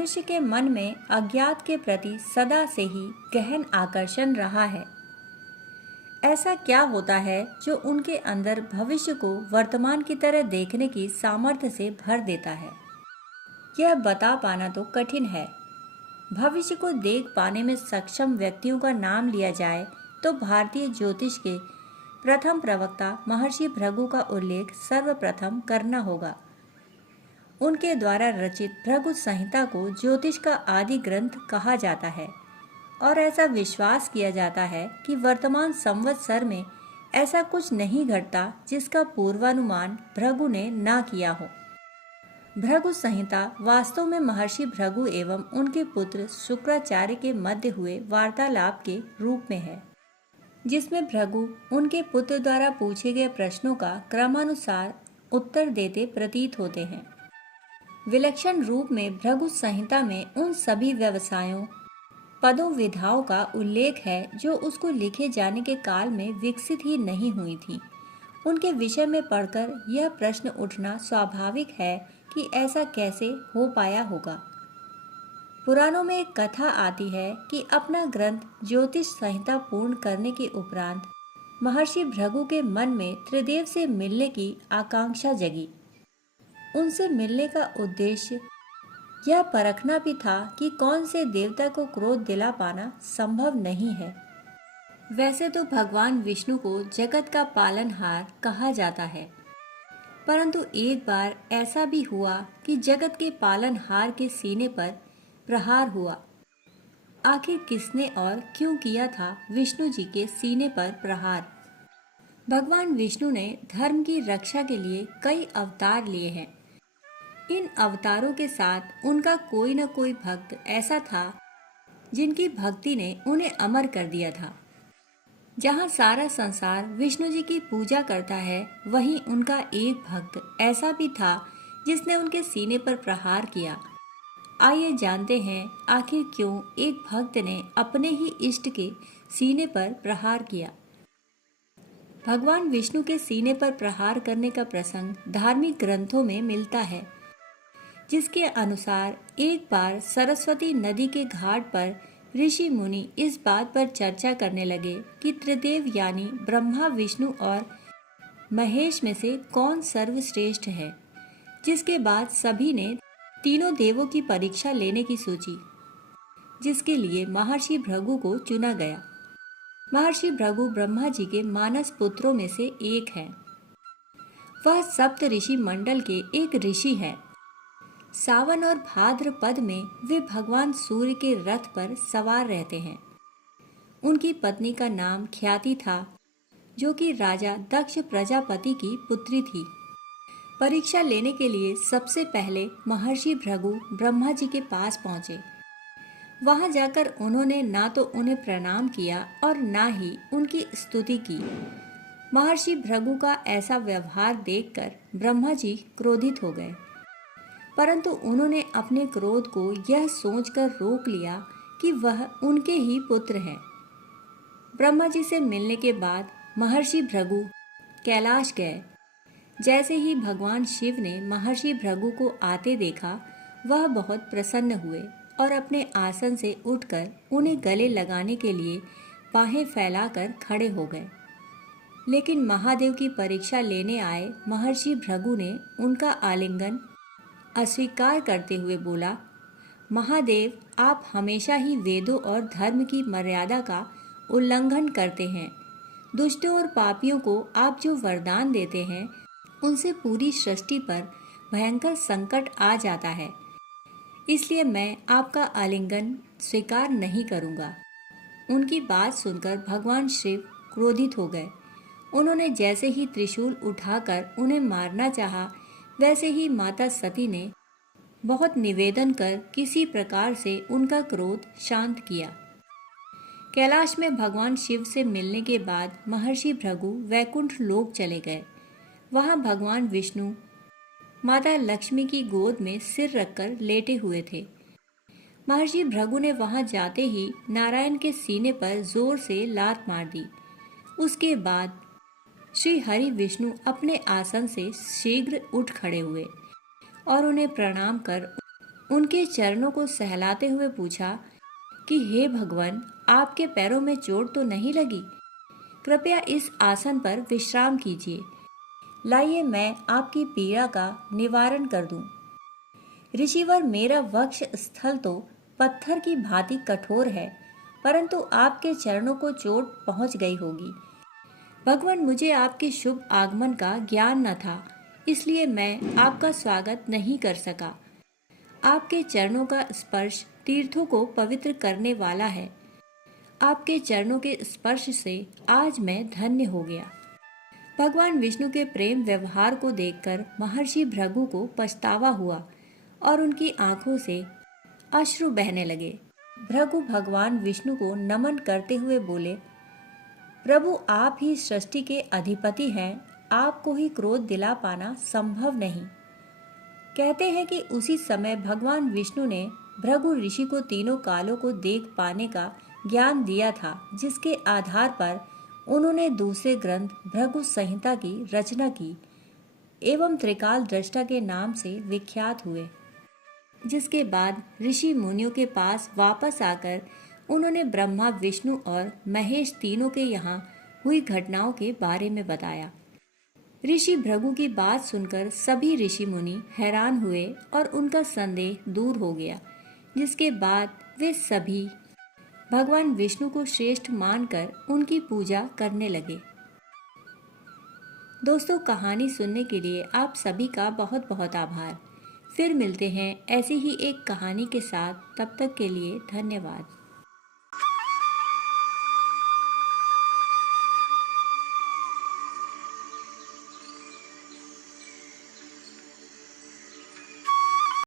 मनुष्य के मन में अज्ञात के प्रति सदा से ही गहन आकर्षण रहा है। ऐसा क्या होता है जो उनके अंदर भविष्य को वर्तमान की तरह देखने की सामर्थ्य से भर देता है? यह बता पाना तो कठिन है। भविष्य को देख पाने में सक्षम व्यक्तियों का नाम लिया जाए तो भारतीय ज्योतिष के प्रथम प्रवक्ता महर्षि भृगु का उल्लेख सर्वप्रथम करना होगा। उनके द्वारा रचित भृगु संहिता को ज्योतिष का आदि ग्रंथ कहा जाता है और ऐसा विश्वास किया जाता है कि वर्तमान संवत्सर में ऐसा कुछ नहीं घटता जिसका पूर्वानुमान भृगु ने न किया हो। भृगु संहिता वास्तव में महर्षि भृगु एवं उनके पुत्र शुक्राचार्य के मध्य हुए वार्तालाप के रूप में है, जिसमें भृगु उनके पुत्र द्वारा पूछे गए प्रश्नों का क्रमानुसार उत्तर देते प्रतीत होते हैं। विलक्षण रूप में भृगु संहिता में उन सभी व्यवसायों, पदों, विधाओं का उल्लेख है जो उसको लिखे जाने के काल में विकसित ही नहीं हुई थी। उनके विषय में पढ़कर यह प्रश्न उठना स्वाभाविक है कि ऐसा कैसे हो पाया होगा। पुराणों में एक कथा आती है कि अपना ग्रंथ ज्योतिष संहिता पूर्ण करने के उपरांत महर्षि भृगु के मन में त्रिदेव से मिलने की आकांक्षा जगी। उनसे मिलने का उद्देश्य यह परखना भी था कि कौन से देवता को क्रोध दिला पाना संभव नहीं है। वैसे तो भगवान विष्णु को जगत का पालनहार कहा जाता है, परंतु एक बार ऐसा भी हुआ कि जगत के पालनहार के सीने पर प्रहार हुआ। आखिर किसने और क्यों किया था विष्णु जी के सीने पर प्रहार? भगवान विष्णु ने धर्म की रक्षा के लिए कई अवतार लिए हैं। इन अवतारों के साथ उनका कोई न कोई भक्त ऐसा था जिनकी भक्ति ने उन्हें अमर कर दिया था। जहाँ सारा संसार विष्णु जी की पूजा करता है, वहीं उनका एक भक्त ऐसा भी था जिसने उनके सीने पर प्रहार किया। आइए जानते हैं आखिर क्यों एक भक्त ने अपने ही इष्ट के सीने पर प्रहार किया। भगवान विष्णु के सीने पर प्रहार करने का प्रसंग धार्मिक ग्रंथों में मिलता है, जिसके अनुसार एक बार सरस्वती नदी के घाट पर ऋषि मुनि इस बात पर चर्चा करने लगे कि त्रिदेव यानी ब्रह्मा, विष्णु और महेश में से कौन सर्वश्रेष्ठ है। जिसके बाद सभी ने तीनों देवों की परीक्षा लेने की सोची, जिसके लिए महर्षि भृगु को चुना गया। महर्षि भृगु ब्रह्मा जी के मानस पुत्रों में से एक हैं। वह सप्त ऋषि मंडल के एक ऋषि हैं। सावन और भाद्रपद में वे भगवान सूर्य के रथ पर सवार रहते हैं। उनकी पत्नी का नाम ख्याति था, जो कि राजा दक्ष प्रजापति की पुत्री थी। परीक्षा लेने के लिए सबसे पहले महर्षि भृगु ब्रह्मा जी के पास पहुंचे। वहां जाकर उन्होंने ना तो उन्हें प्रणाम किया और ना ही उनकी स्तुति की। महर्षि भृगु का ऐसा व्यवहार देखकर ब्रह्मा जी क्रोधित हो गए, परंतु उन्होंने अपने क्रोध को यह सोचकर रोक लिया कि वह उनके ही पुत्र हैं। ब्रह्मा जी से मिलने के बाद महर्षि भृगु कैलाश गए। जैसे ही भगवान शिव ने महर्षि भृगु को आते देखा, वह बहुत प्रसन्न हुए और अपने आसन से उठकर उन्हें गले लगाने के लिए बाहें फैलाकर खड़े हो गए। लेकिन महादेव की परीक्षा लेने आए महर्षि भृगु ने उनका आलिंगन अस्वीकार करते हुए बोला, महादेव, आप हमेशा ही वेदों और धर्म की मर्यादा का उल्लंघन करते हैं। दुष्टों और पापियों को आप जो वरदान देते हैं, उनसे पूरी सृष्टि पर भयंकर संकट आ जाता है। इसलिए मैं आपका आलिंगन स्वीकार नहीं करूंगा। उनकी बात सुनकर भगवान शिव क्रोधित हो गए। उन्होंने जैसे ही त्रिशूल उठाकर उन्हें मारना चाहा, वैसे ही माता सती ने बहुत निवेदन कर किसी प्रकार से उनका क्रोध शांत किया। कैलाश में भगवान शिव से मिलने के बाद महर्षि भृगु वैकुंठ लोक चले गए। वहां भगवान विष्णु माता लक्ष्मी की गोद में सिर रखकर लेटे हुए थे। महर्षि भृगु ने वहां जाते ही नारायण के सीने पर जोर से लात मार दी। उसके बाद श्री हरि विष्णु अपने आसन से शीघ्र उठ खड़े हुए और उन्हें प्रणाम कर उनके चरणों को सहलाते हुए पूछा कि हे भगवान, आपके पैरों में चोट तो नहीं लगी? कृपया इस आसन पर विश्राम कीजिए। लाइए मैं आपकी पीड़ा का निवारण कर दूं। ऋषिवर, मेरा वक्ष स्थल तो पत्थर की भांति कठोर है, परंतु आपके चरणों को चोट पहुंच गई होगी। भगवान, मुझे आपके शुभ आगमन का ज्ञान न था, इसलिए मैं आपका स्वागत नहीं कर सका। आपके चरणों का स्पर्श तीर्थों को पवित्र करने वाला है। आपके चरणों के स्पर्श से आज मैं धन्य हो गया। भगवान विष्णु के प्रेम व्यवहार को देखकर महर्षि भृगु को पछतावा हुआ और उनकी आंखों से अश्रु बहने लगे। भृगु भगवान विष्णु को नमन करते हुए बोले, प्रभु, आप ही सृष्टि के अधिपति हैं, आपको ही क्रोध दिला पाना संभव नहीं। कहते हैं कि उसी समय भगवान विष्णु ने भृगु ऋषि को तीनों कालों को देख पाने का ज्ञान दिया था, जिसके आधार पर उन्होंने दूसरे ग्रंथ भृगु संहिता की रचना की एवं त्रिकाल दृष्टा के नाम से विख्यात हुए। जिसके बाद ऋषि मुनियों के पास वापस आकर उन्होंने ब्रह्मा, विष्णु और महेश तीनों के यहाँ हुई घटनाओं के बारे में बताया। ऋषि भृगु की बात सुनकर सभी ऋषि मुनि हैरान हुए और उनका संदेह दूर हो गया, जिसके बाद वे सभी भगवान विष्णु को श्रेष्ठ मानकर उनकी पूजा करने लगे। दोस्तों, कहानी सुनने के लिए आप सभी का बहुत बहुत आभार। फिर मिलते हैं ऐसी ही एक कहानी के साथ। तब तक के लिए धन्यवाद।